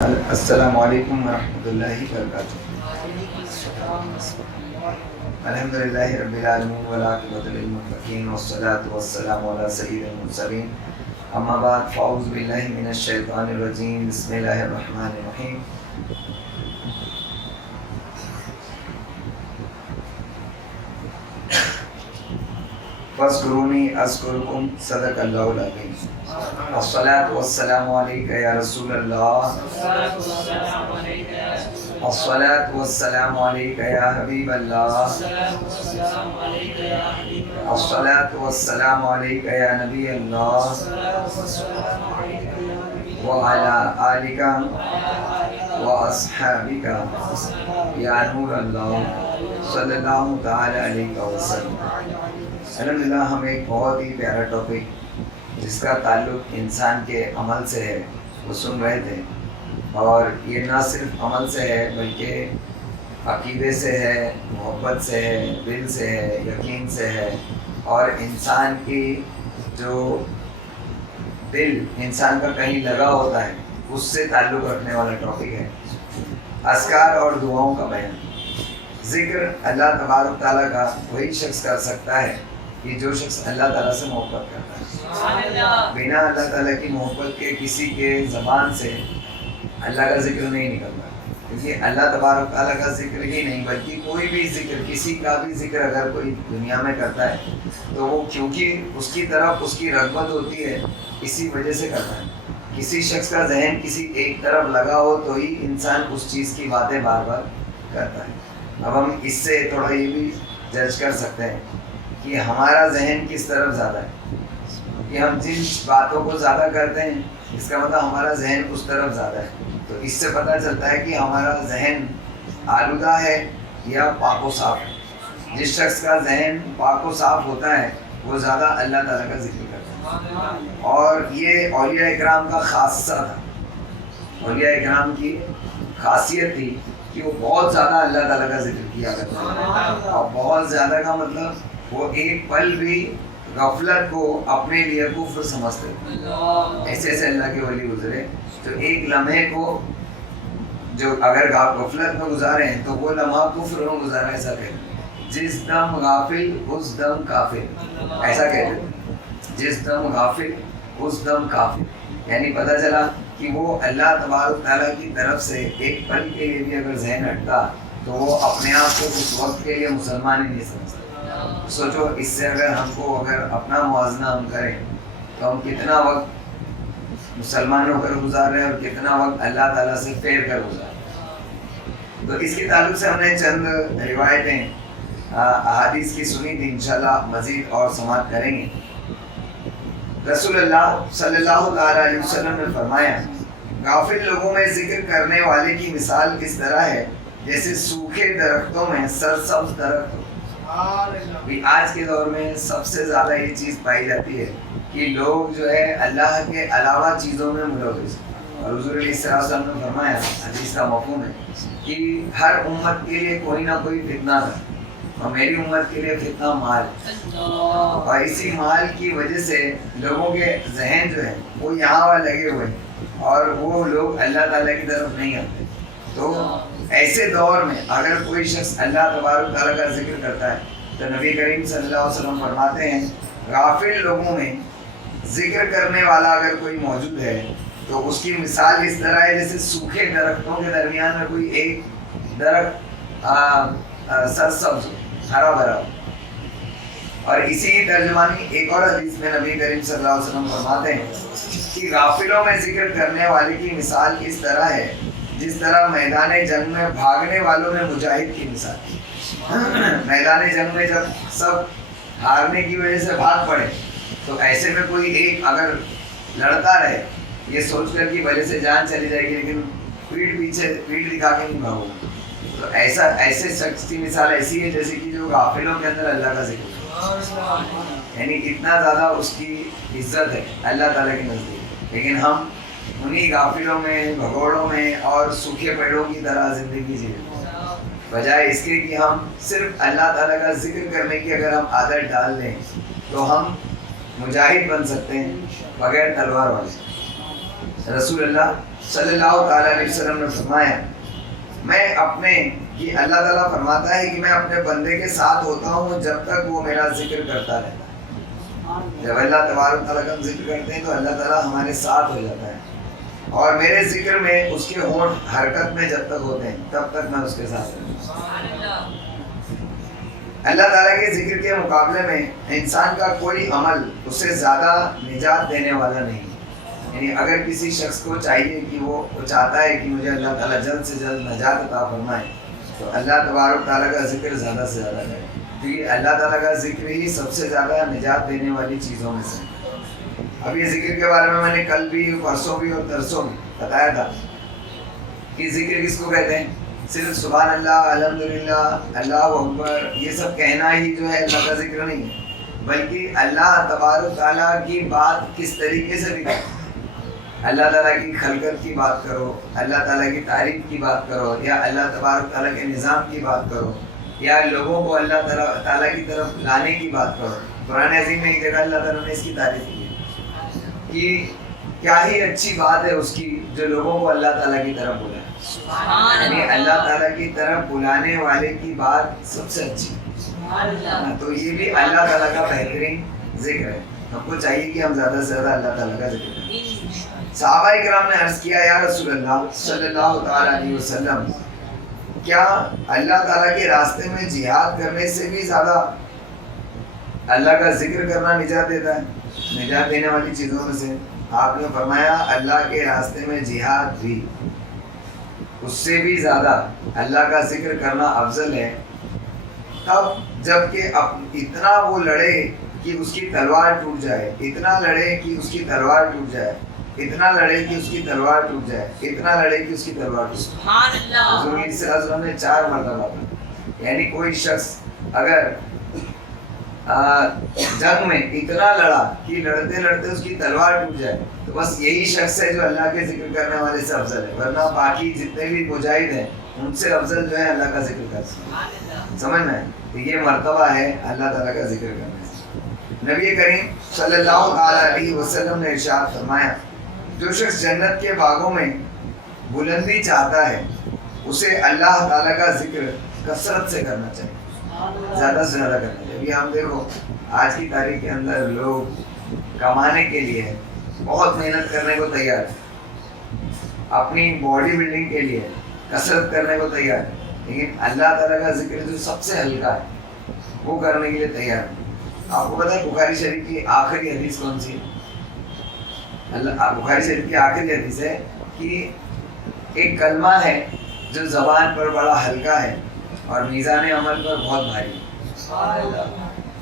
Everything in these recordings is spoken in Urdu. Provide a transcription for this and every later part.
السلام علیکم ورحمۃ اللہ وبرکاتہ۔ الحمد للہ رب العالمین والعاقبۃ للمتقین والصلاة والسلام علی سید المرسلین، اما بعد فاعوذ باللہ من الشیطان الرجیم، بسم اللہ الرحمن الرحیم۔ فاذکرونی اذکرکم، صدق اللہ العظیم۔ الصلاۃ والسلام علیک یا رسول اللہ، الصلاۃ والسلام علیک یا حبیب اللہ، الصلاۃ والسلام علیک یا نبی اللہ، وعلی آلک واصحابک یا نور اللہ، صلی اللہ تعالی علیہ وسلم۔ الحمدللہ ہم ایک بہت ہی پیارا ٹاپک جس کا تعلق انسان کے عمل سے ہے وہ سن رہے تھے، اور یہ نہ صرف عمل سے ہے بلکہ عقیدے سے ہے، محبت سے ہے، دل سے ہے، یقین سے ہے، اور انسان کی جو دل انسان کا کہیں لگا ہوتا ہے اس سے تعلق رکھنے والا ٹاپک ہے۔ اذکار اور دعاؤں کا بیان۔ ذکر اللہ تبارک تعالیٰ کا وہی شخص کر سکتا ہے کہ جو شخص اللہ تعالیٰ سے محبت کرتا ہے۔ بنا اللہ تعالیٰ کی محبت کے کسی کے زبان سے اللہ کا ذکر نہیں نکلتا، کیونکہ اللہ تبارک تعالیٰ کا ذکر ہی نہیں بلکہ کوئی بھی ذکر، کسی کا بھی ذکر اگر کوئی دنیا میں کرتا ہے تو وہ کیونکہ اس کی طرف اس کی رغبت ہوتی ہے اسی وجہ سے کرتا ہے۔ کسی شخص کا ذہن کسی ایک طرف لگا ہو تو ہی انسان اس چیز کی باتیں بار بار کرتا ہے۔ اب ہم اس سے تھوڑا یہ بھی جج کر سکتے ہیں کہ ہمارا ذہن کس طرف زیادہ ہے، کہ ہم جن باتوں کو زیادہ کرتے ہیں اس کا مطلب ہمارا ذہن اس طرف زیادہ ہے۔ تو اس سے پتہ چلتا ہے کہ ہمارا ذہن آلودہ ہے یا پاک و صاف ہے۔ جس شخص کا ذہن پاک و صاف ہوتا ہے وہ زیادہ اللہ تعالیٰ کا ذکر کرتا ہے، اور یہ اولیاء اکرام کا خاصہ تھا۔ اولیاء اکرام کی خاصیت تھی کہ وہ بہت زیادہ اللہ تعالیٰ کا ذکر کیا کرتے ہیں، اور بہت زیادہ کا مطلب وہ ایک پل بھی غفلت کو اپنے لیے کفر سمجھتے تھے۔ ایسے ایسے اللہ کے ولی گزرے تو ایک لمحے کو جو اگر غفلت میں گزارے ہیں تو وہ لمحہ کفر میں گزارا، ایسا کہتے ہیں۔ جس دم غافل اس دم کافر، ایسا کہتے ہیں۔ جس دم غافل اس دم کافر، یعنی پتہ چلا کہ وہ اللہ تبارک تعالیٰ کی طرف سے ایک پل کے لیے بھی اگر ذہن ہٹتا تو وہ اپنے آپ کو اس وقت کے لیے مسلمان ہی نہیں سمجھتا۔ سوچو اس سے اگر ہم کو اگر اپنا موازنہ ہم کریں تو ہم کتنا وقت مسلمان ہو کر گزار رہے ہیں اور کتنا وقت اللہ تعالیٰ سے پھیر کر گزار رہے ہیں۔ تو اس کے تعلق سے ہم نے چند روایتیں احادیث کی سنی تھی، انشاءاللہ مزید اور سماعت کریں گے۔ رسول اللہ صلی اللہ تعالیٰ علیہ وسلم نے فرمایا، غافل لوگوں میں ذکر کرنے والے کی مثال اس طرح ہے جیسے سوکھے درختوں میں سرسبز درخت ہو۔ آج کے دور میں سب سے زیادہ یہ چیز پائی جاتی ہے کہ لوگ جو ہے اللہ کے علاوہ چیزوں میں ملوث، اور حضور علیہ السلام نے فرمایا، حدیث کا مفہوم ہے کہ ہر امت کے لیے کوئی نہ کوئی فتنہ تھا، اور میری امت کے لیے فتنہ مال، اور اسی مال کی وجہ سے لوگوں کے ذہن جو ہے وہ یہاں وہاں لگے ہوئے ہیں اور وہ لوگ اللہ تعالیٰ کی طرف نہیں آتے۔ تو ایسے دور میں اگر کوئی شخص اللہ تبارک تعالیٰ کا ذکر کرتا ہے تو نبی کریم صلی اللہ علیہ وسلم فرماتے ہیں، غافل لوگوں میں ذکر کرنے والا اگر کوئی موجود ہے تو اس کی مثال اس طرح ہے جیسے سوکھے درختوں کے درمیان میں کوئی ایک درخت سرسبز ہو، ہرا بھرا ہو۔ اور اسی کی ترجمانی ایک اور حدیث میں نبی کریم صلی اللہ علیہ وسلم فرماتے ہیں کہ غافلوں میں ذکر کرنے والے کی مثال اس طرح ہے جس طرح میدان جنگ میں بھاگنے والوں میں مجاہد کی مثال۔ میدان جنگ میں جب سب ہارنے کی وجہ سے بھاگ پڑے تو ایسے میں کوئی ایک اگر لڑتا رہے یہ سوچ کر کی وجہ سے جان چلی جائے گی لیکن پیٹھ دکھا کے نہیں بھاگو، تو ایسے شخص کی مثال ایسی ہے جیسے کہ جو غافلوں کے اندر اللہ کا ذکر ہے، یعنی اتنا زیادہ اس کی عزت ہے اللہ تعالیٰ کے نزدیک، لیکن ہم انہی غافلوں میں، بھگوڑوں میں اور سوکھے پیڑوں کی طرح زندگی جی رہے ہیں، بجائے اس کے کہ ہم صرف اللہ تعالیٰ کا ذکر کرنے کی اگر ہم عادت ڈال لیں تو ہم مجاہد بن سکتے ہیں بغیر تلوار والے۔ رسول اللہ صلی اللہ تعالیٰ علیہ وسلم نے فرمایا میں اپنے کہ اللہ تعالیٰ فرماتا ہے کہ میں اپنے بندے کے ساتھ ہوتا ہوں جب تک وہ میرا ذکر کرتا رہتا ہے. جب اللہ تبارک تعالیٰ کا ہم ذکر کرتے ہیں تو اللہ تعالیٰ ہمارے ساتھ ہو جاتا ہے, اور میرے ذکر میں اس کے ہونٹ حرکت میں جب تک ہوتے ہیں تب تک میں اس کے ساتھ رہتا ہوں. اللہ تعالیٰ کے ذکر کے مقابلے میں انسان کا کوئی عمل اسے زیادہ نجات دینے والا نہیں. یعنی اگر کسی شخص کو چاہیے کہ وہ چاہتا ہے کہ مجھے اللہ تعالیٰ جلد سے جلد نجات عطا فرمائے تو اللہ تبارک تعالیٰ کا ذکر زیادہ سے زیادہ کرے, کیونکہ اللہ تعالیٰ کا ذکر ہی سب سے زیادہ نجات دینے والی چیزوں میں سے. اب یہ ذکر کے بارے میں نے کل بھی, پرسوں بھی اور ترسوں بھی بتایا تھا کہ ذکر کس کو کہتے ہیں. صرف سبحان اللہ, الحمدللہ, اللہ اکبر یہ سب کہنا ہی جو ہے اللہ کا ذکر نہیں ہے, بلکہ اللہ تبارک تعالیٰ کی بات کس طریقے سے بھی کرو. اللہ تعالیٰ کی خلقت کی بات کرو, اللہ تعالیٰ کی تعریف کی بات کرو, یا اللہ تبارک تعالیٰ کے نظام کی بات کرو, یا لوگوں کو اللہ تعالیٰ کی طرف لانے کی بات کرو. قرآن عظیم میں ایک جگہ اللہ تعالیٰ نے اس کی تعریف کی کہ کیا ہی اچھی بات ہے اس کی جو لوگوں کو اللہ تعالیٰ کی طرف بلائے. یعنی اللہ تعالیٰ کی طرف بلانے والے کی بات سب سے اچھی. تو یہ بھی اللہ تعالیٰ کا بہترین ذکر ہے. ہم کو چاہیے کہ ہم زیادہ سے زیادہ اللہ تعالیٰ کا ذکر کریں. صحابہ کرام نے عرض کیا یا رسول اللہ صلی اللہ تعالیٰ علیہ وسلم کیا اللہ تعالیٰ کے راستے میں جہاد کرنے سے بھی زیادہ اللہ کا ذکر کرنا نجات دیتا ہے, نجات دینے والی چیزوں میں سے؟ آپ نے فرمایا اللہ کے راستے میں جہاد بھی اس سے بھی زیادہ اللہ کا ذکر کرنا افضل ہے. تب جب کہ اتنا وہ لڑے کہ اس کی تلوار ٹوٹ جائے, اتنا لڑے کہ اس کی تلوار ٹوٹ جائے, اتنا لڑے کہ اس کی تلوار ٹوٹ جائے, اتنا لڑے کہ اس کی تلوار ٹوٹ جائے. سبحان اللہ. حضور صلی اللہ علیہ وسلم نے 4 مرتبہ. یعنی کوئی شخص اگر جنگ میں اتنا لڑا کہ لڑتے لڑتے اس کی تلوار ٹوٹ جائے تو بس یہی شخص ہے جو اللہ کے ذکر کرنے والے سے افضل ہے, ورنہ باقی جتنے بھی مجاہد ہیں ان سے افضل جو ہے اللہ کا ذکر کرتے ہیں. سمجھ میں تو یہ مرتبہ ہے اللہ تعالیٰ کا ذکر کرنے سے. نبی کریم صلی اللہ علیہ وسلم نے ارشاد فرمایا جو شخص جنت کے باغوں میں بلندی چاہتا ہے اسے اللہ تعالیٰ کا ذکر کثرت سے کرنا چاہیے, زیادہ سے زیادہ کرنا چاہیے. ابھی ہم دیکھو آج کی تاریخ کے اندر لوگ کمانے کے لیے بہت محنت کرنے کو تیار ہے, اپنی باڈی بلڈنگ کے لیے کثرت کرنے کو تیار ہے, لیکن اللہ تعالیٰ کا ذکر جو سب سے ہلکا ہے وہ کرنے کے لیے تیار ہے. آپ کو پتہ ہے بخاری شریف کی آخری حدیث کون سی ہے؟ بخاری شریف کی آخری حدیث ہے کہ ایک کلمہ ہے جو زبان پر بڑا ہلکا ہے اور میزان عمل پر بہت بھاری ہے.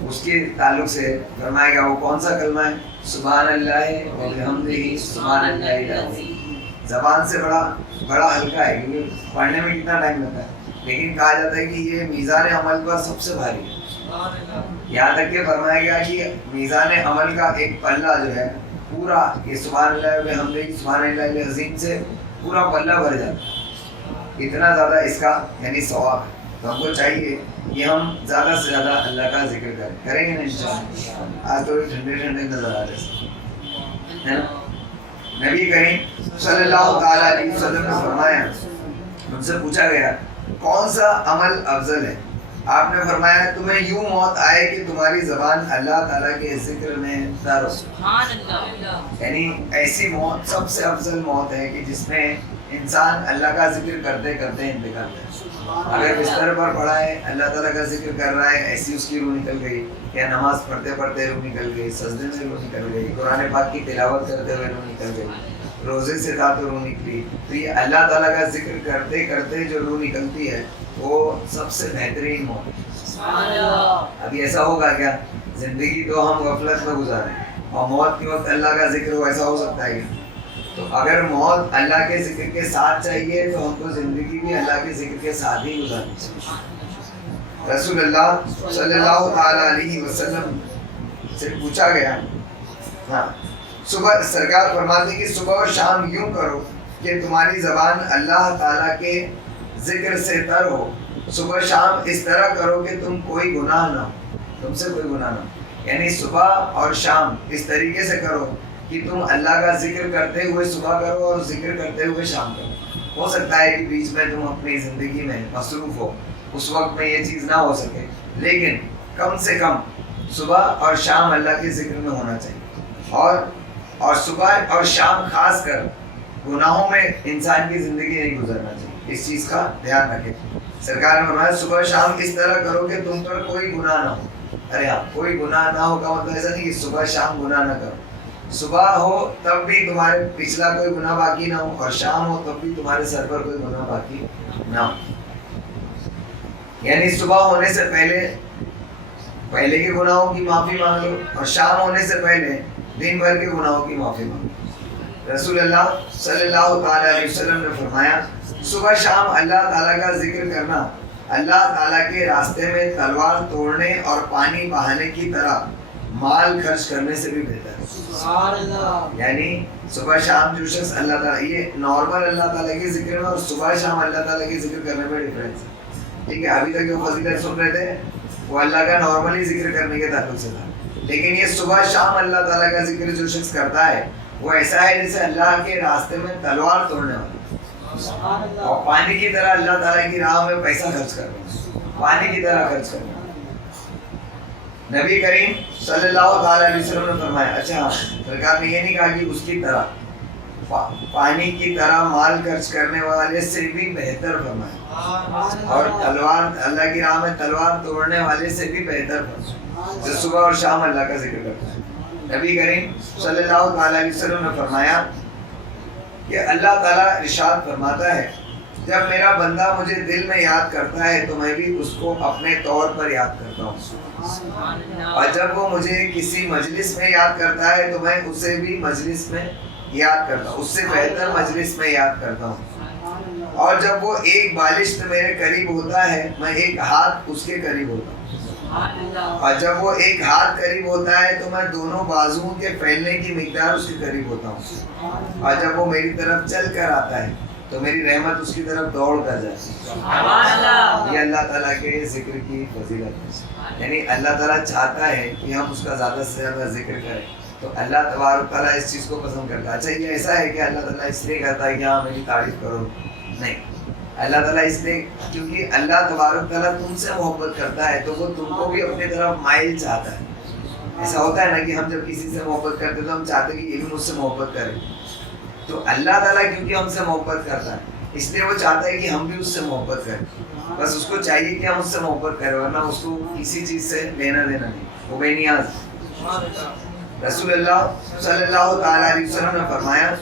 اس کے تعلق سے فرمایا گیا وہ کون سا کلمہ ہے؟ سبحان اللہ وبحمدہ سبحان اللہ العظیم. زبان سے بڑا ہلکا ہے کیونکہ پڑھنے میں کتنا ٹائم لگتا ہے, لیکن کہا جاتا ہے کہ یہ میزان عمل پر سب سے بھاری ہے. یہاں تک کہ فرمایا گیا کہ میزان عمل کا ایک پلہ جو ہے پورا یہ سبحان اللہ وبحمدہ سبحان اللہ العظیم سے پورا پلہ بھر جاتا ہے. اتنا زیادہ اس کا یعنی ثواب ہے. تو ہم کو چاہیے کہ ہم زیادہ سے زیادہ اللہ کا ذکر کریں گے نا انشاءاللہ. آج تو ٹھنڈے ٹھنڈے نظر آ رہے ہیں. نبی کریم صلی اللہ تعالیٰ علیہ وسلم نے فرمایا ان سے پوچھا گیا کون سا عمل افضل ہے؟ آپ نے فرمایا تمہیں یوں موت آئے کہ تمہاری زبان اللہ تعالیٰ کے ذکر میں تر ہو. یعنی ایسی موت سب سے افضل موت ہے کہ جس میں انسان اللہ کا ذکر کرتے کرتے انتقال کرے. اگر بستر پر پڑا ہے اللہ تعالیٰ کا ذکر کر رہا ہے ایسی اس کی روح نکل گئی, یا نماز پڑھتے پڑھتے روح نکل گئی, سجدے میں روح نکل گئی, قرآن پاک کی تلاوت کرتے ہوئے روح نکل گئی, روزے سے تھا تو روح نکلی. تو یہ اللہ تعالیٰ کا ذکر کرتے کرتے جو روح نکلتی ہے وہ سب سے بہترین موت ہے. ابھی ایسا ہوگا کیا؟ زندگی تو ہم غفلت میں گزاریں اور موت کے وقت اللہ کا ذکر ہو, ایسا ہو سکتا ہے کیا؟ تو اگر موت اللہ کے ذکر کے ساتھ چاہیے تو ہم کو زندگی بھی اللہ کے ذکر کے ساتھ ہی گزارنی چاہیے. رسول اللہ صلی اللہ تعالیٰ علیہ وسلم سے پوچھا گیا, صبح سرکار فرماتے کہ صبح و شام یوں کرو کہ تمہاری زبان اللہ تعالیٰ کے ذکر سے تر ہو. صبح شام اس طرح کرو کہ تم کوئی گناہ نہ ہو, تم سے کوئی گناہ نہ ہو. یعنی صبح اور شام اس طریقے سے کرو کہ تم اللہ کا ذکر کرتے ہوئے صبح کرو اور ذکر کرتے ہوئے شام کرو. ہو سکتا ہے کہ بیچ میں تم اپنی زندگی میں مصروف ہو, اس وقت میں یہ چیز نہ ہو سکے, لیکن کم سے کم صبح اور شام اللہ کے ذکر میں ہونا چاہیے. اور صبح اور شام خاص کر گناہوں میں انسان کی زندگی نہیں گزرنا چاہیے. اس چیز کا دھیان رکھیں. سرکار نے فرمایا صبح شام اس طرح کرو کہ تم پر کوئی گناہ نہ ہو. ارے ہاں, کوئی گناہ نہ ہو کا مطلب ایسا نہیں کہ صبح شام گناہ نہ کرو. صبح ہو تب بھی تمہارے پچھلا کوئی گناہ باقی نہ ہو, اور شام ہو تب بھی تمہارے سر پر کوئی گناہ باقی نہ ہو. یعنی صبح ہونے سے پہلے کے گناہوں کی معافی مانگ لو, اور شام ہونے سے پہلے دن بھر کے گناہوں کی معافی مانگو. رسول اللہ صلی اللہ تعالیٰ علیہ وسلم نے فرمایا صبح شام اللہ تعالیٰ کا ذکر کرنا اللہ تعالیٰ کے راستے میں تلوار توڑنے اور پانی بہانے کی طرح مال خرچ کرنے سے بھی بہتر ہے. یعنی صبح شام جو شخص اللہ تعالیٰ, یہ نارمل اللہ تعالیٰ کے ذکر میں اور صبح شام اللہ تعالیٰ کے ذکر کرنے میں ڈفرینس ہے. ٹھیک ہے, ابھی تک جو فضیلت سن رہے تھے وہ اللہ کا نارملی ذکر کرنے کے تعلق سے تھا, لیکن یہ صبح شام اللہ تعالیٰ کا ذکر جو شخص کرتا ہے وہ ایسا ہے جیسے اللہ کے راستے میں تلوار توڑنے والا, اور پانی کی طرح اللہ تعالیٰ کی راہ میں پیسہ خرچ کرنا, پانی کی طرح خرچ کرنا. نبی کریم صلی اللہ تعالیٰ علیہ وسلم نے فرمایا, اچھا سرکار نے یہ نہیں کہا کہ اس کی طرح, پانی کی طرح مال خرچ کرنے والے سے بھی بہتر فرمایا, اور تلوار اللہ کی راہ میں تلوار توڑنے والے سے بھی بہتر فرمایا جو صبح اور شام اللہ کا ذکر کرتا ہے. نبی کریم صلی اللہ تعالیٰ علیہ وسلم نے فرمایا کہ اللہ تعالیٰ ارشاد فرماتا ہے جب میرا بندہ مجھے دل میں یاد کرتا ہے تو میں بھی اس کو اپنے طور پر یاد کرتا ہوں, اور جب وہ مجھے کسی مجلس میں یاد کرتا ہے تو میں اسے بھی مجلس میں یاد کرتا ہوں, اس سے بہتر مجلس میں یاد کرتا ہوں. اور جب وہ ایک بالشت میرے قریب ہوتا ہے میں ایک ہاتھ اس کے قریب ہوتا ہوں, اور جب وہ ایک ہاتھ قریب ہوتا ہے تو میں دونوں بازوؤں کے پھیلنے کی مقدار اس کے قریب ہوتا ہوں, اور جب وہ میری طرف چل کر آتا ہے تو میری رحمت اس کی طرف دوڑ کر جاتی ہے. یہ اللہ تعالیٰ کے ذکر کی فضیلت ہے. یعنی اللہ تعالیٰ چاہتا ہے کہ ہم اس کا زیادہ سے زیادہ ذکر کریں, تو اللہ تبارک تعالیٰ اس چیز کو پسند کرتا ہے. اچھا یہ ایسا ہے کہ اللہ تعالیٰ اس لیے کہتا ہے کہ ہاں میری تعریف کرو, نہیں, اللہ تعالیٰ اس لیے کیونکہ اللہ تبارک تعالیٰ تم سے محبت کرتا ہے تو وہ تم کو بھی اپنی طرف مائل چاہتا ہے. ایسا ہوتا ہے نا کہ ہم جب کسی سے محبت کرتے تو ہم چاہتے ہیں کہ یہ بھی مجھ سے محبت کرے, تو اللہ تعالیٰ کیونکہ ہم سے محبت کرتا ہے اس لیے وہ چاہتا ہے کہ ہم بھی اس سے محبت کریں. بس اس کو چاہیے کہ ہم اس سے محبت کریں, ورنہ اس کو کسی چیز سے لینا دینا نہیں, وہ بے نیاز. رسول اللہ صلی اللہ تعالیٰ علیہ وسلم نے فرمایا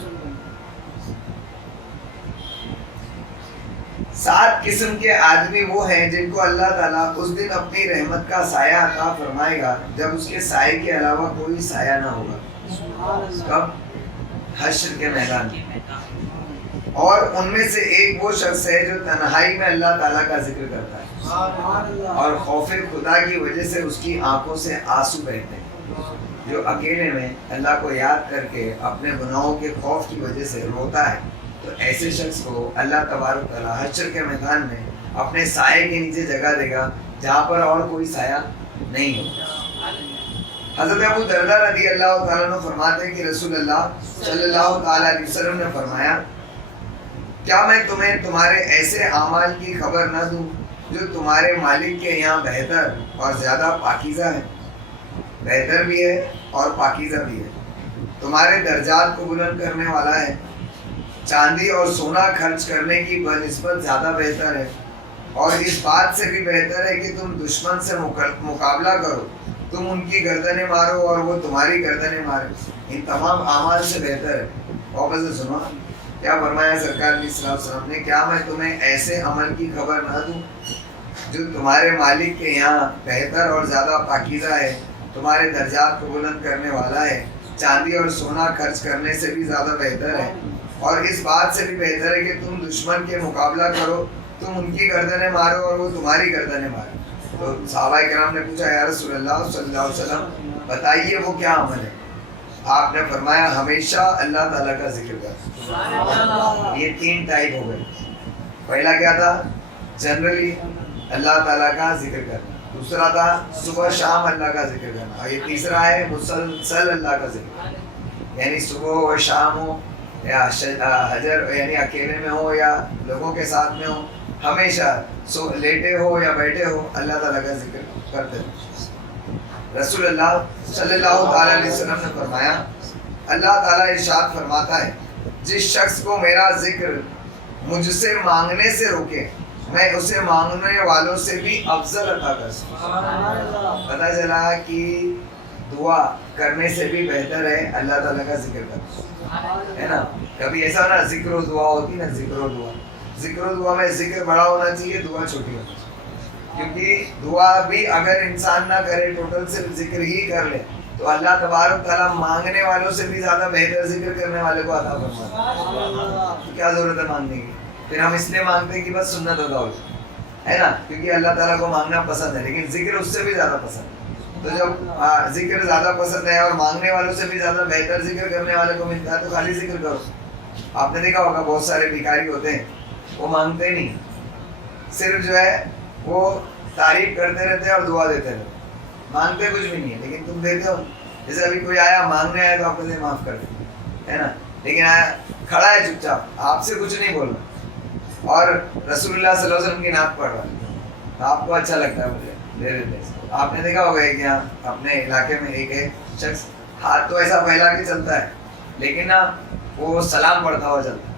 7 قسم کے آدمی وہ ہیں جن کو اللہ تعالیٰ اس دن اپنی رحمت کا سایہ عطا فرمائے گا جب اس کے سائے کے علاوہ کوئی سایہ نہ ہوگا. کب؟ حشر کے میدان میں. اور ان میں سے ایک وہ شخص ہے جو تنہائی میں اللہ تعالیٰ کا ذکر کرتا ہے اور خوف خدا کی وجہ سے اس کی آنکھوں سے آنسو بہتے ہیں. جو اکیلے میں اللہ کو یاد کر کے اپنے گناہوں کے خوف کی وجہ سے روتا ہے تو ایسے شخص کو اللہ تبارک تعالیٰ حشر کے میدان میں اپنے سائے کے نیچے جگہ دے گا جہاں پر اور کوئی سایہ نہیں ہوگا. حضرت ابو درداء رضی اللہ تعالیٰ عنہ فرماتے ہیں کہ رسول اللہ صلی اللہ تعالیٰ علیہ وسلم نے فرمایا کیا میں تمہیں تمہارے ایسے اعمال کی خبر نہ دوں جو تمہارے مالک کے یہاں بہتر اور زیادہ پاکیزہ ہے, بہتر بھی ہے اور پاکیزہ بھی ہے, تمہارے درجات کو بلند کرنے والا ہے, چاندی اور سونا خرچ کرنے کی بنسبت زیادہ بہتر ہے, اور اس بات سے بھی بہتر ہے کہ تم دشمن سے مقابلہ کرو, تم ان کی گردنیں مارو اور وہ تمہاری گردنیں مارے, ان تمام اعمال سے بہتر ہے. واپس سے سنو کیا فرمایا سرکار علیہ السلام نے, کیا میں تمہیں ایسے عمل کی خبر نہ دوں جو تمہارے مالک کے یہاں بہتر اور زیادہ پاکیزہ ہے, تمہارے درجات کو بلند کرنے والا ہے, چاندی اور سونا خرچ کرنے سے بھی زیادہ بہتر ہے, اور اس بات سے بھی بہتر ہے کہ تم دشمن کے مقابلہ کرو, تم ان کی گردنیں مارو اور وہ تمہاری گردنیں مارے. تو صحابہ کرام نے پوچھا یا رسول اللہ صلی اللہ علیہ وسلم بتائیے وہ کیا عمل ہے؟ آپ نے فرمایا ہمیشہ اللہ تعالیٰ کا ذکر کرنا. یہ 3 ٹائپ ہو گئے. پہلا کیا تھا؟ جنرلی اللہ تعالیٰ کا ذکر کرنا, دوسرا تھا صبح شام اللہ کا ذکر کرنا, اور یہ تیسرا ہے مسلسل اللہ کا ذکر کرنا. یعنی صبح ہو اور شام ہو یا حجر یعنی اکیلے میں ہو یا لوگوں کے ساتھ میں ہو، ہمیشہ لیٹے ہو یا بیٹھے ہو اللہ تعالیٰ کا ذکر کرتے ہو۔ رسول اللہ صلی اللہ تعالیٰ علیہ وسلم نے فرمایا، اللہ تعالیٰ ارشاد فرماتا ہے جس شخص کو میرا ذکر مجھ سے مانگنے سے روکے میں اسے مانگنے والوں سے بھی افضل عطا کر سکوں۔ پتہ چلا کہ دعا کرنے سے بھی بہتر ہے اللہ تعالیٰ کا ذکر کرنا، ہے نا۔ کبھی ایسا ہونا ذکر و دعا ہوتی نا، ذکر و دعا، ذکر و دعا میں ذکر بڑا ہونا چاہیے، دعا چھوٹی ہونی چاہیے، کیونکہ دعا بھی اگر انسان نہ کرے، ٹوٹل صرف ذکر ہی کر لے تو اللہ تبارک تعالیٰ مانگنے والوں سے بھی زیادہ بہتر ذکر کرنے والے کو عطا فرماتا ہے۔ کیا ضرورت ہے مانگنے کی؟ پھر ہم اس لیے مانگتے ہیں کہ بس سنت ادا ہو جائے، ہے نا، کیونکہ اللہ تعالیٰ کو مانگنا پسند ہے، لیکن ذکر اس سے بھی زیادہ پسند ہے۔ تو جب ذکر زیادہ پسند ہے اور مانگنے والوں سے بھی زیادہ بہتر ذکر کرنے والے کو ملتا ہے تو خالی ذکر کرو۔ آپ نے دیکھا ہوگا بہت سارے بھکاری ہوتے ہیں، وہ مانگتے نہیں، صرف جو ہے وہ تعریف کرتے رہتے ہیں اور دعا دیتے رہتے ہیں، مانگتے کچھ بھی نہیں ہے، لیکن تم دیتے ہو۔ جیسے ابھی کوئی آیا مانگنے آیا تو آپ کو معاف کر دیں، ہے نا، لیکن آیا کھڑا ہے چپ چاپ، آپ سے کچھ نہیں بول رہا اور رسول اللہ صلی اللہ علیہ وسلم کی نعت پڑھ رہا ہے، تو آپ کو اچھا لگتا ہے، مجھے دے دیتے ہیں۔ آپ نے دیکھا ہوگا کہ یہاں اپنے علاقے میں ایک شخص ہاتھ تو ایسا پھیلا کے چلتا ہے لیکن نا وہ سلام پڑھتا ہوا چلتا ہے،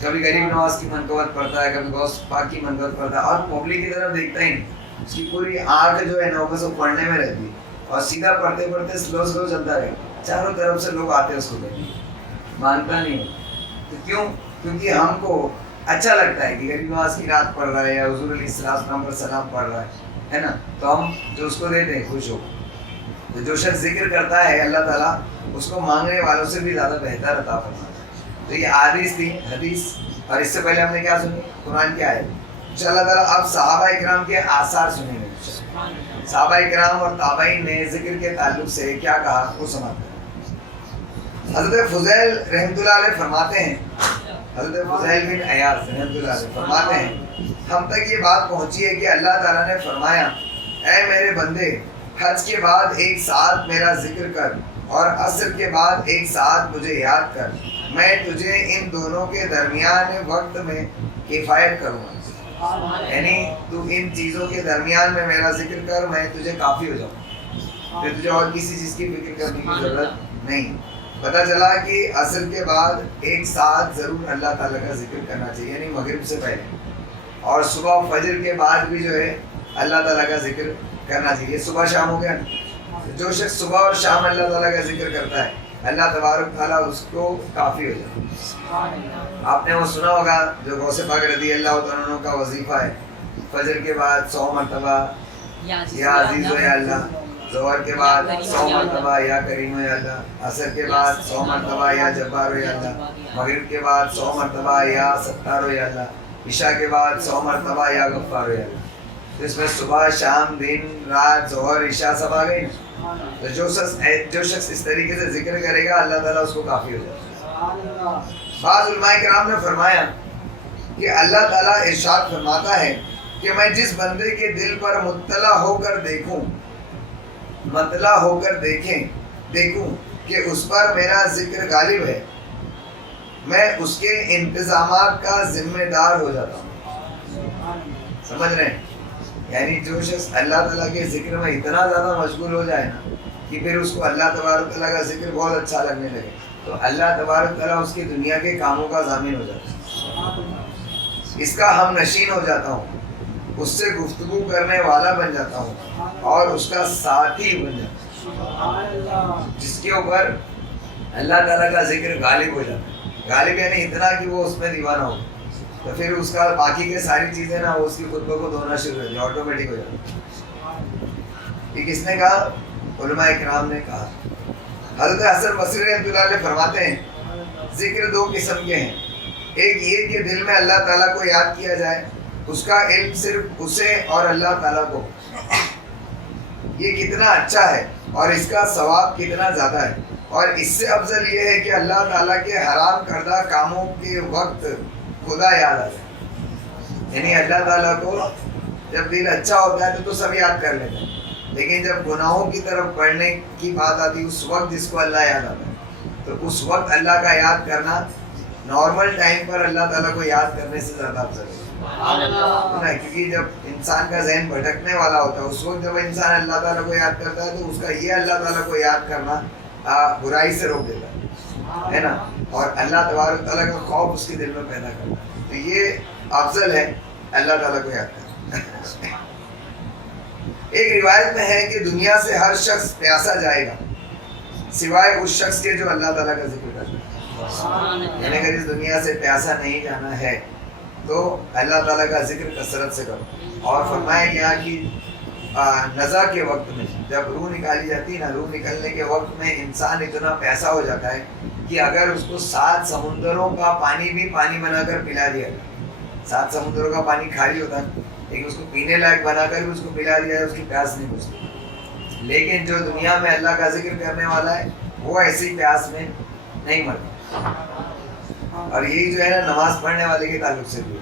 کبھی غریب نواز کی منقبت پڑھتا ہے، کبھی غوث پاک کی منقبت پڑھتا ہے اور پبلک کی طرف دیکھتا ہی نہیں، اس کی پوری آنکھ جو ہے نا بس وہ پڑھنے میں رہتی ہے اور سیدھا پڑھتے پڑھتے سلو سلو چلتا رہے، چاروں طرف سے لوگ آتے ہیں اس کو دیکھنے، مانتا نہیں ہے۔ تو کیوں؟ کیونکہ ہم کو اچھا لگتا ہے کہ غریب نواز کی رات پڑھ رہا ہے یا حضور علیہ السلام پر سلام پڑھ رہا ہے نا، تو ہم جو اس کو دیتے ہیں خوش ہو۔ تو جو شخص ذکر کرتا ہے اللہ تعالیٰ اس کو مانگنے والوں سے بھی زیادہ بہتر عطا فرماتا ہے۔ تو یہ حدیث تھی، حدیث، اور اس سے پہلے ہم نے کیا سنی؟ قرآن کی آیت۔ ان شاء اللہ تعالیٰ اب صحابہ اکرام کے آثار سنیں گے، صحابہ اکرام اور تابعین نے ذکر کے تعلق سے کیا کہا وہ سمجھتے ہیں۔ حضرت فضیل رحمۃ اللہ علیہ فرماتے ہیں، حضرت فضیل بن عیاض رحمۃ اللہ علیہ فرماتے ہیں ہم تک یہ بات پہنچی ہے کہ اللہ تعالیٰ نے فرمایا، اے میرے بندے حج کے بعد ایک ساتھ میرا ذکر کر اور عصر کے بعد ایک ساتھ مجھے یاد کر، میں تجھے ان دونوں کے درمیان وقت میں کفایت کروں گا، یعنی تو ان چیزوں کے درمیان میں میرا ذکر کر، میں تجھے کافی ہو جاؤں، پھر تجھے اور کسی چیز کی فکر کرنے کی ضرورت نہیں۔ پتہ چلا کہ عصر کے بعد ایک ساتھ ضرور اللہ تعالیٰ کا ذکر کرنا چاہیے، یعنی مغرب سے پہلے، اور صبح فجر کے بعد بھی جو ہے اللہ تعالیٰ کا ذکر کرنا چاہیے۔ صبح شام ہو گیا، جو شخص صبح اور شام اللہ تعالیٰ کا ذکر کرتا ہے اللہ تبارک تعالیٰ اس کو کافی ہو جاتا ہے۔ آپ نے وہ سنا ہوگا جو غوث پاک رضی اللہ تعالیٰ عنہ کا وظیفہ ہے، فجر کے بعد 100 مرتبہ یا عزیز و یا اللہ، ظہر کے بعد 100 مرتبہ یا کریم و یا اللہ، عصر کے بعد 100 مرتبہ یا جبار و یا اللہ، مغرب کے بعد 100 مرتبہ یا ستار و یا اللہ، عشاء کے بعد 100 مرتبہ یا غفار و یا اللہ۔ اس میں صبح شام دن رات ظہر عشاء سب آ گئی۔ تو جو شخص اس طریقے سے ذکر کرے گا اللہ تعالیٰ اس کو کافی ہو جائے گا۔ بعض علماء کرام نے فرمایا کہ اللہ تعالیٰ ارشاد فرماتا ہے کہ میں جس بندے کے دل پر مطلع ہو کر دیکھوں کہ اس پر میرا ذکر غالب ہے، میں اس کے انتظامات کا ذمہ دار ہو جاتا ہوں۔ سمجھ رہے ہیں؟ یعنی جو شخص اللہ تعالیٰ کے ذکر میں اتنا زیادہ مشغول ہو جائے نا کہ پھر اس کو اللہ تبارک تعالیٰ کا ذکر بہت اچھا لگنے لگے تو اللہ تبارک تعالیٰ اس کی دنیا کے کاموں کا ضامن ہو جاتا ہے، اس کا ہم نشین ہو جاتا ہوں، اس سے گفتگو کرنے والا بن جاتا ہوں اور اس کا ساتھی بن جاتا ہوں، جس کے اوپر اللہ تعالیٰ کا ذکر غالب ہو جاتا ہے۔ غالب یعنی اتنا کہ وہ اس میں دیوانہ ہو، تو پھر اس کا باقی کے ساری چیزیں نا وہ اس کی خطبہ کو دھونا شروع ہو جائے، آٹومیٹک ہو جائے۔ یہ کس نے کہا؟ علماء کرام نے کہا۔ حضرت حسن بصری رحمۃ اللہ علیہ فرماتے ہیں ذکر 2 قسم کے ہیں، ایک یہ کہ دل میں اللہ تعالیٰ کو یاد کیا جائے، اس کا علم صرف اسے اور اللہ تعالیٰ کو، یہ کتنا اچھا ہے اور اس کا ثواب کتنا زیادہ ہے، اور اس سے افضل یہ ہے کہ اللہ تعالیٰ کے حرام کردہ کاموں کے وقت خدا یاد آ جائے، یعنی اللہ تعالیٰ کو جب دل اچھا ہوتا ہے تو سب یاد کر لیتے ہیں، لیکن جب گناہوں کی طرف بڑھنے کی بات آتی ہے اس وقت جس کو اللہ یاد آتا ہے، تو اس وقت اللہ کا یاد کرنا نارمل ٹائم پر اللہ تعالیٰ کو یاد کرنے سے زیادہ افضل ہے. کیونکہ جب انسان کا ذہن بھٹکنے والا ہوتا ہے اس وقت جب انسان اللہ تعالیٰ کو یاد کرتا ہے تو اس کا یہ اللہ تعالیٰ کو یاد کرنا برائی سے روک دیتا ہے نا, اور اللہ تبارک تعالیٰ کا خوف اس کے دل میں پیدا کرتا ہے. تو یہ افضل ہے اللہ تعالیٰ کو یاد کرنا. ایک روایت میں ہے کہ دنیا سے ہر شخص پیاسا جائے گا سوائے اس شخص کے جو اللہ تعالیٰ کا ذکر کرتا ہے. یعنی اگر اس دنیا سے پیاسا نہیں جانا ہے تو اللہ تعالیٰ کا ذکر کثرت سے کرو. اور فرمایا گیا کہ نزا کے وقت میں جب روح نکالی جاتی ہے نا, روح نکلنے کے وقت میں انسان اتنا پیاسا ہو جاتا ہے کہ اگر اس کو 7 سمندروں کا پانی بھی پانی بنا کر پلا دیا جائے, 7 سمندروں کا پانی خالی ہوتا ہے لیکن اس کو پینے لائق بنا کر بھی اس کو پلا دیا جائے اس کی پیاس نہیں بجھتی. لیکن جو دنیا میں اللہ کا ذکر کرنے والا ہے وہ ایسی پیاس میں نہیں مرتا. اور یہی جو ہے نا نماز پڑھنے والے کے تعلق سے بھی,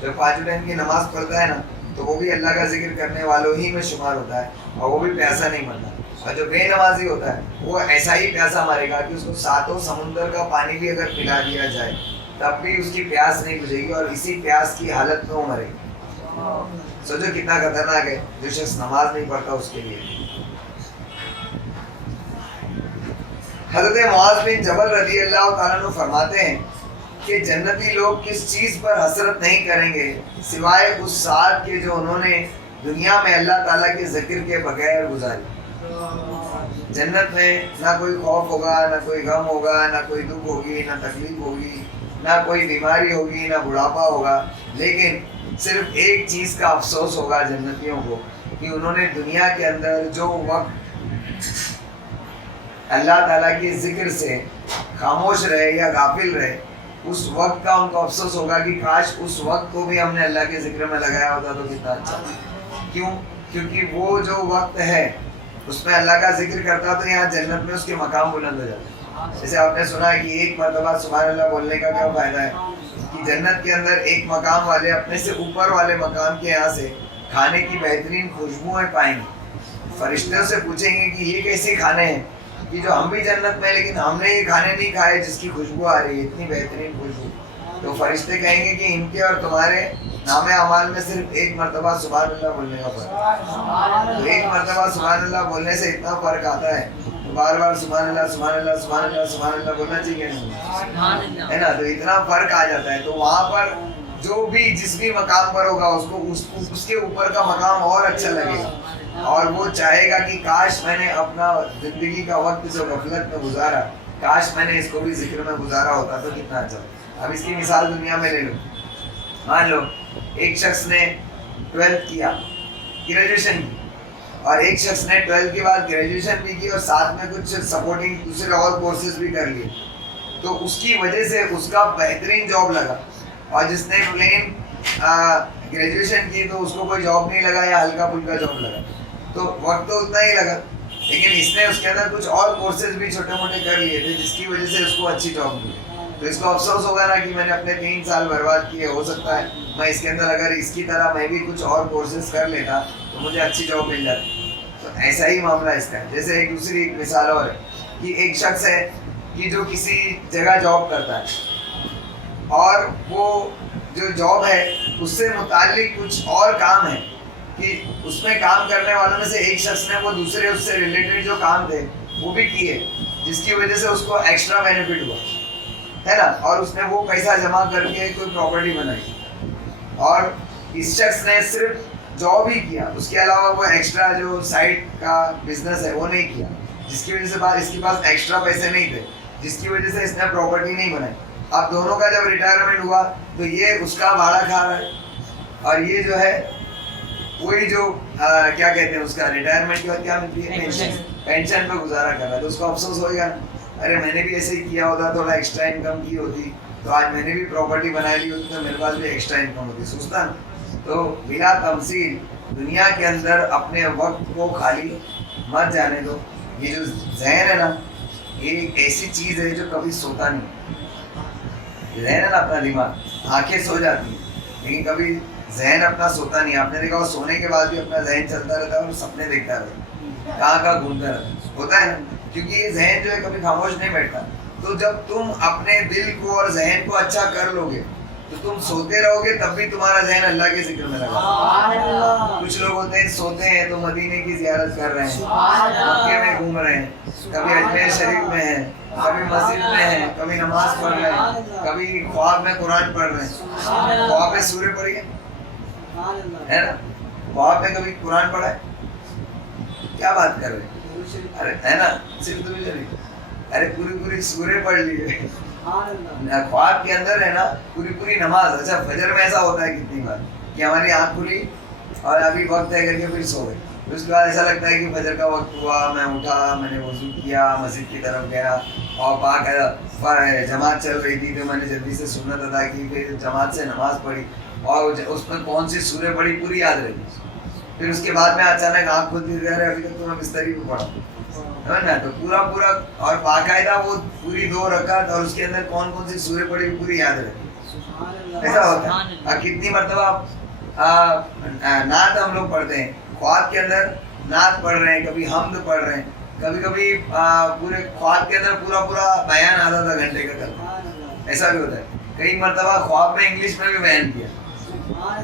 جب 5 ٹائم کی نماز پڑھتا ہے نا تو وہ بھی اللہ کا ذکر کرنے والوں ہی میں شمار ہوتا ہے اور وہ بھی پیاسا نہیں مرتا. اور جو بے نمازی ہوتا ہے وہ ایسا ہی پیاسا مرے گا کہ اس کو 7 سمندر کا پانی بھی اگر پلا دیا جائے تب بھی اس کی پیاس نہیں بجھے گی اور اسی پیاس کی حالت میں وہ مرے گی. سوچو کتنا خطرناک ہے جو شخص نماز نہیں پڑھتا اس کے لیے. حضرت معاذ بن جبل رضی اللہ تعالیٰ عنہ فرماتے ہیں کہ جنتی لوگ کس چیز پر حسرت نہیں کریں گے سوائے اس سال کے جو انہوں نے دنیا میں اللہ تعالیٰ کے ذکر کے بغیر گزاری. جنت میں نہ کوئی خوف ہوگا, نہ کوئی غم ہوگا, نہ کوئی دکھ ہوگی, نہ تکلیف ہوگی, نہ کوئی بیماری ہوگی, نہ بڑھاپا ہوگا, لیکن صرف ایک چیز کا افسوس ہوگا جنتیوں کو کہ انہوں نے دنیا کے اندر جو وقت اللہ تعالیٰ کے ذکر سے خاموش رہے یا غافل رہے اس وقت کا ان کو افسوس ہوگا کہ کاش اس وقت کو بھی ہم نے اللہ کے ذکر میں لگایا ہوتا تو کتنا اچھا. کیوں؟ کیونکہ وہ جو وقت ہے اس میں اللہ کا ذکر کرتا تو یہاں جنت میں اس کے مقام بلند ہو جاتے. جیسے آپ نے سنا ہے کہ ایک مرتبہ سبحان اللہ بولنے کا کیا فائدہ ہے کہ جنت کے اندر ایک مقام والے اپنے سے اوپر والے مقام کے یہاں سے کھانے کی بہترین خوشبوئیں پائیں گے. فرشتوں سے پوچھیں گے کہ یہ کیسے کھانے ہیں کہ جو ہم بھی جنت میں لیکن ہم نے یہ کھانے نہیں کھائے جس کی خوشبو آ رہی ہے, اتنی بہترین خوشبو. تو فرشتے کہیں گے کہ ان کے اور تمہارے نام اعمال میں صرف ایک مرتبہ سبحان اللہ بولنے کا فرق ہے. تو ایک مرتبہ سبحان اللہ بولنے سے اتنا فرق آتا ہے تو بار بار سبحان اللہ سبحان اللہ سبحان اللہ سبحان اللہ بولنا چاہیے ہے نا. تو اتنا فرق آ جاتا ہے. تو وہاں پر جو بھی جس بھی مقام پر ہوگا اس کو اس کے اوپر کا مقام اور اچھا لگے گا اور وہ چاہے گا کہ کاش میں نے اپنا زندگی کا وقت جو غفلت میں گزارا کاش میں نے اس کو بھی ذکر میں گزارا ہوتا تو کتنا اچھا. اب اس کی مثال دنیا میں لے لو. مان لو ایک شخص نے 12th کیا, گریجویشن کی, اور ایک شخص نے 12th کے بعد گریجویشن بھی کی اور ساتھ میں کچھ سپورٹنگ دوسرے اور کورسز بھی کر لیے. تو اس کی وجہ سے اس کا بہترین جاب لگا, اور جس نے پلین گریجویشن کی تو اس کو کوئی جاب نہیں لگا یا ہلکا پھلکا جاب لگا. تو وقت تو اتنا ہی لگا لیکن اس نے اس کے اندر کچھ اور کورسز بھی چھوٹے موٹے کر لیے تھے جس کی وجہ سے اس کو اچھی جاب ملی. تو اس کو افسوس ہوگا نا کہ میں نے اپنے 3 سال برباد کیے, ہو سکتا ہے میں اس کے اندر اگر اس کی طرح میں بھی کچھ اور کورسز کر لیتا تو مجھے اچھی جاب مل جاتی. تو ایسا ہی معاملہ اس کا ہے. جیسے ایک دوسری مثال اور ہے کہ ایک شخص ہے کہ جو کسی جگہ جاب کرتا ہے اور وہ جو جاب ہے اس سے متعلق کچھ اور کام ہے کہ اس میں کام کرنے والوں میں سے ایک شخص نے وہ دوسرے اس سے ریلیٹڈ جو کام تھے وہ بھی کیے جس کی وجہ سے اس کو ایکسٹرا بینیفٹ ہوا ہے نا. اور اس نے وہ پیسہ جمع کر کے کوئی پراپرٹی بنائی اور اس شخص نے صرف جاب ہی کیا, اس کے علاوہ وہ ایکسٹرا جو سائٹ کا بزنس ہے وہ نہیں کیا جس کی وجہ سے اس کے پاس ایکسٹرا پیسے نہیں تھے جس کی وجہ سے اس نے پراپرٹی نہیں بنائی. اب دونوں کا جب ریٹائرمنٹ ہوا تو یہ اس کا بھاڑا کھا رہا ہے اور یہ جو ہے وہی جو کیا کہتے ہیں اس کا ریٹائرمنٹ کے بعد کیا ملتی ہے پینشن پہ گزارا کر رہا ہے. تو اس کو افسوس ہوئے گا نا, ارے میں نے بھی ایسے ہی کیا ہوتا, تھوڑا ایکسٹرا انکم کی ہوتی تو آج میں نے بھی پراپرٹی بنائی لی ہوتی تو میرے پاس بھی ایکسٹرا انکم ہوتی. سوچتا نا. تو بلا تمثیل دنیا کے اندر اپنے وقت کو خالی مت جانے دو. یہ جو ذہن ہے نا یہ ایک ایسی چیز ہے جو کبھی سوتا نہیں. ذہن ہے نا اپنا دماغ, آنکھیں سو جاتی ہیں لیکن کبھی ذہن اپنا سوتا نہیں. آپ نے دیکھا سونے کے بعد بھی اپنا ذہن چلتا رہتا ہے اور سپنے دیکھتا رہتا ہے, کہاں کہاں گھومتا رہتا ہوتا ہے نا, کیونکہ یہ ذہن جو ہے کبھی خاموش نہیں بیٹھتا. تو جب تم اپنے دل کو اور ذہن کو اچھا کر لو گے تو تم سوتے رہو گے تب بھی تمہارا ذہن اللہ کے ذکر میں لگا. کچھ لوگ ہوتے ہیں سوتے ہیں تو مدینے کی زیارت کر رہے ہیں, مکے میں گھوم رہے ہیں, کبھی اجمیر شریف میں ہیں, کبھی مسجد میں ہیں, کبھی نماز پڑھ رہے ہیں, کبھی خواب میں قرآن پڑھ رہے ہیں. خواب میں سورہ پڑھی ہے نا, خواب میں کبھی قرآن پڑھا ہے؟ کیا بات کر رہے ہیں, ارے ہے نا, صرف تو نہیں, ارے پوری سورہ پڑھ لیے خواب کے اندر ہے نا, پوری نماز. اچھا فجر میں ایسا ہوتا ہے کتنی بار کہ ہماری آنکھ کھلی اور ابھی وقت ہے کر کے پھر سو گئے, پھر اس کے بعد ایسا لگتا ہے کہ فجر کا وقت ہوا, میں اٹھا, میں نے وضو کیا, مسجد کی طرف گیا اور پاک جماعت چل رہی تھی تو میں نے جلدی سے سنت ادا کی, پھر جماعت سے نماز پڑھی اور اس میں کون سی سورہ پڑھی پوری یاد رہی. پھر اس کے بعد میں اچانک آنکھ کھلتی رہ رہے, ابھی تک تو میں بستری پہ پڑا ہے نا, تو پورا اور باقاعدہ وہ پوری 2 رکعت اور اس کے اندر کون سی سورہ پڑھی پوری یاد رہتی. ایسا ہوتا ہے. اور کتنی مرتبہ نعت ہم لوگ پڑھتے ہیں, خواب کے اندر نعت پڑھ رہے ہیں, کبھی حمد پڑھ رہے ہیں, کبھی پورے خواب کے اندر پورا بیان آدھا گھنٹے کا کرتا ہے. ایسا بھی ہوتا ہے. کئی مرتبہ خواب میں انگلش میں بھی بیان کیا,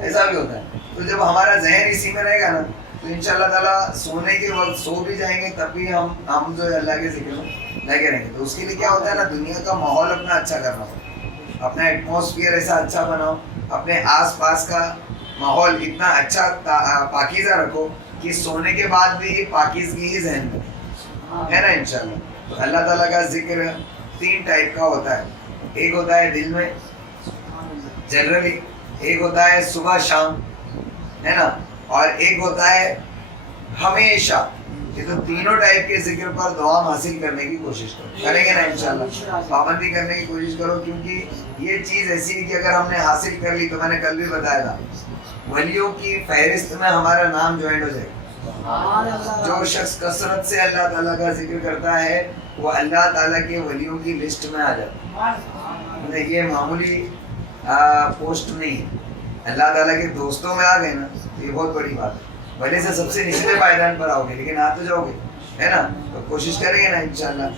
ایسا بھی ہوتا ہے. تو جب ہمارا ذہن اسی میں رہے گا نا تو انشاءاللہ تعالیٰ سونے کے وقت سو بھی جائیں گے تب بھی ہم جو ہے اللہ کے ذکر میں لگے رہیں گے. تو اس کے لیے کیا ہوتا ہے نا, دنیا کا ماحول اپنا اچھا کرنا پڑتا, اپنا ایٹماسفیئر ایسا اچھا بناؤ, اپنے آس پاس کا ماحول اتنا اچھا پاکیزہ رکھو کہ سونے کے بعد بھی یہ پاکیزگی ہی ذہن میں ہے نا انشاءاللہ. تو اللہ تعالیٰ کا ذکر 3 ٹائپ کا ہوتا ہے. ایک ہوتا ہے دل میں جنرلی, ایک ہوتا ہے صبح شام ہے نا, اور ایک ہوتا ہے ہمیشہ. یہ تو تینوں ٹائپ کے ذکر پر دوام حاصل کرنے کی کوشش کرو, کریں گے نا انشاءاللہ, پابندی کرنے کی کوشش کرو, کیونکہ یہ چیز ایسی ہے کہ اگر ہم نے حاصل کر لی تو میں نے کل بھی بتایا تھا ولیوں کی فہرست میں ہمارا نام جوائن ہو جائے گا. جو شخص کثرت سے اللہ تعالیٰ کا ذکر کرتا ہے وہ اللہ تعالیٰ کے ولیوں کی لسٹ میں آ جاتا ہے. یہ معمولی پوسٹ نہیں ہے, اللہ تعالیٰ کے دوستوں میں آ گئے نا تو یہ بہت بڑی بات ہے. بھلے سے سب سے نچلے پائیدان پر آؤ گے لیکن آ تو جاؤ گے ہے نا, تو کوشش کریں گے نا انشاءاللہ,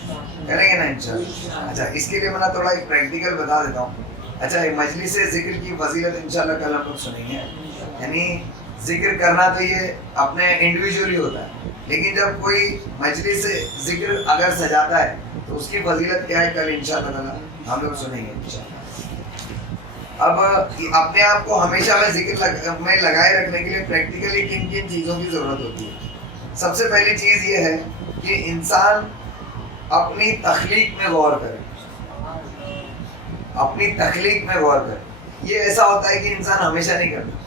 کریں گے نا انشاءاللہ. اچھا اس کے لیے میں تھوڑا ایک پریکٹیکل بتا دیتا ہوں. اچھا مجلس ذکر کی فضیلت انشاءاللہ کل ہم لوگ سنیں گے. یعنی ذکر کرنا تو یہ اپنے انڈیویجولی ہوتا ہے, لیکن جب کوئی مجلس ذکر اگر سجاتا ہے تو اس کی فضیلت کیا ہے کل انشاءاللہ تعالیٰ ہم لوگ سنیں گے انشاءاللہ. اب اپنے آپ کو ہمیشہ میں ذکر میں لگائے رکھنے کے لیے پریکٹیکلی کن کن چیزوں کی ضرورت ہوتی ہے. سب سے پہلی چیز یہ ہے کہ انسان اپنی تخلیق میں غور کرے, اپنی تخلیق میں غور کرے. یہ ایسا ہوتا ہے کہ انسان ہمیشہ نہیں کرتا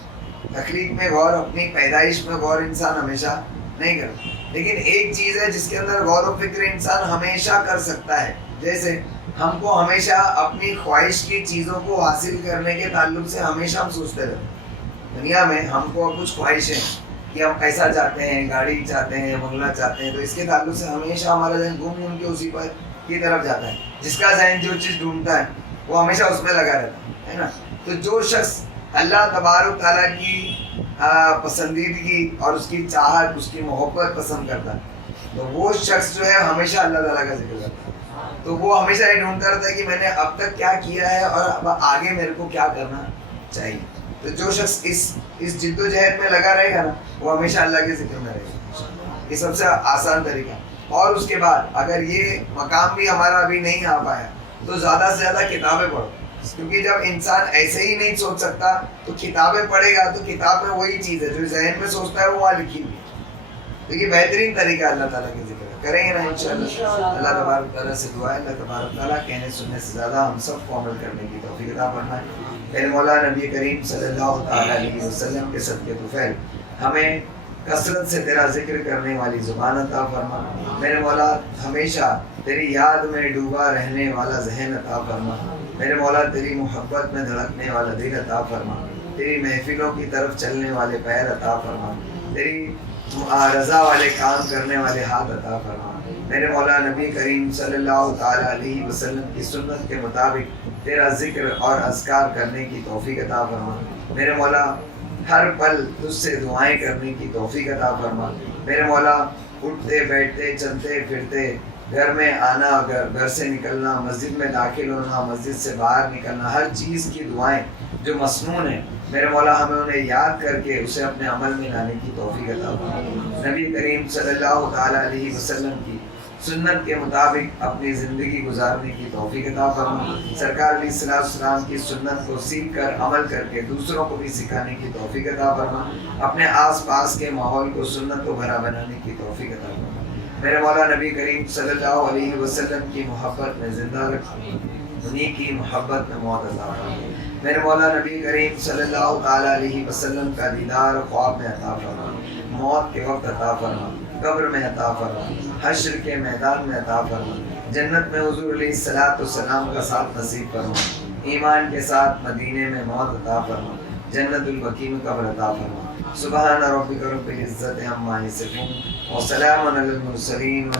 تخلیق میں غور, اپنی پیدائش میں غور انسان ہمیشہ نہیں کرتا. لیکن ایک چیز ہے جس کے اندر غور و فکر انسان ہمیشہ کر سکتا ہے. جیسے ہم کو ہمیشہ اپنی خواہش کی چیزوں کو حاصل کرنے کے تعلق سے ہمیشہ ہم سوچتے رہتے. دنیا میں ہم کو کچھ خواہشیں کہ ہم پیسہ چاہتے ہیں, گاڑی چاہتے ہیں, بنگلہ چاہتے ہیں, تو اس کے تعلق سے ہمیشہ ہمارا ذہن گھوم کے اسی پر کی طرف جاتا ہے. جس کا ذہن جو چیز ڈھونڈتا ہے وہ ہمیشہ اس میں لگا رہتا ہے نا. تو جو شخص اللہ تبارک تعالیٰ کی پسندیدگی اور اس کی چاہت, اس کی محبت پسند کرتا ہے تو وہ شخص جو ہے ہمیشہ اللہ تعالیٰ کا ذکر کرتا ہے. تو وہ ہمیشہ یہ ڈھونڈتا رہتا ہے کہ میں نے اب تک کیا کیا ہے اور اب آگے میرے کو کیا کرنا چاہیے. تو جو شخص اس جد و جہد میں لگا رہے گا نا وہ ہمیشہ اللہ کے ذکر میں رہے گا. یہ سب سے آسان طریقہ. اور اس کے بعد اگر یہ مقام بھی ہمارا ابھی نہیں آ پایا تو زیادہ سے زیادہ کتابیں پڑھو, کیونکہ جب انسان ایسے ہی نہیں سوچ سکتا تو کتابیں پڑھے گا تو کتاب میں وہی چیز ہے جو ذہن میں سوچتا ہے وہ وہاں لکھی ہوئی ہے. تو یہ بہترین طریقہ اللہ تعالیٰ کے ذکر کریں گے نا انشاءاللہ. اللہ تبارک تعالیٰ سے دعا ہے اللہ تبارک تعالیٰ کہنے سننے سے زیادہ ہم سب کو عمل کرنے کی توفیق عطا فرمائے. میرے مولا نبی کریم صلی اللہ تعالیٰ علیہ وسلم کے صدقے طفیل ہمیں کثرت سے تیرا ذکر کرنے والی زبان عطا فرما. میرے مولا ہمیشہ تیری یاد میں ڈوبا رہنے والا ذہن عطا فرما. میرے مولا تیری محبت میں دھڑکنے والا دل عطا فرما. تیری محفلوں کی طرف چلنے والے پیر عطا فرما. تیری رضا والے کام کرنے والے ہاتھ عطا فرما. میرے مولا نبی کریم صلی اللہ تعالیٰ علیہ وسلم کی سنت کے مطابق تیرا ذکر اور اذکار کرنے کی توفیق عطا فرما. میرے مولا ہر پل تجھ سے دعائیں کرنے کی توفیق عطا فرما. میرے مولا اٹھتے بیٹھتے چلتے پھرتے گھر میں آنا، گھر سے نکلنا، مسجد میں داخل ہونا، مسجد سے باہر نکلنا، ہر چیز کی دعائیں جو مسنون ہیں میرے مولا ہمیں انہیں یاد کر کے اسے اپنے عمل میں لانے کی توفیق عطا فرما۔ نبی کریم صلی اللہ تعالیٰ علیہ وسلم کی سنت کے مطابق اپنی زندگی گزارنے کی توفیق عطا فرما۔ سرکار علیہ السلام کی سنت کو سیکھ کر عمل کر کے دوسروں کو بھی سکھانے کی توفیق عطا فرما۔ اپنے آس پاس کے ماحول کو سنت کو بھرا بنانے کی توفیق عطا فرما۔ میرے مولا نبی کریم صلی اللہ علیہ وسلم کی محبت میں زندہ رکھ، انہی کی محبت میں موت عطا فرما۔ میرے مولا نبی کریم صلی اللہ تعالیٰ علیہ وسلم کا دیدار خواب میں عطا فرما، موت کے وقت عطا فرما، قبر میں عطا فرما، حشر کے میدان میں عطا فرما، جنت میں حضور علیہ السلام کا ساتھ نصیب فرما، ایمان کے ساتھ مدینے میں موت عطا فرما، جنت البقیع میں قبر عطا فرما۔ سبحان ربک رب العزت عما یصفون وسلام علی المرسلین۔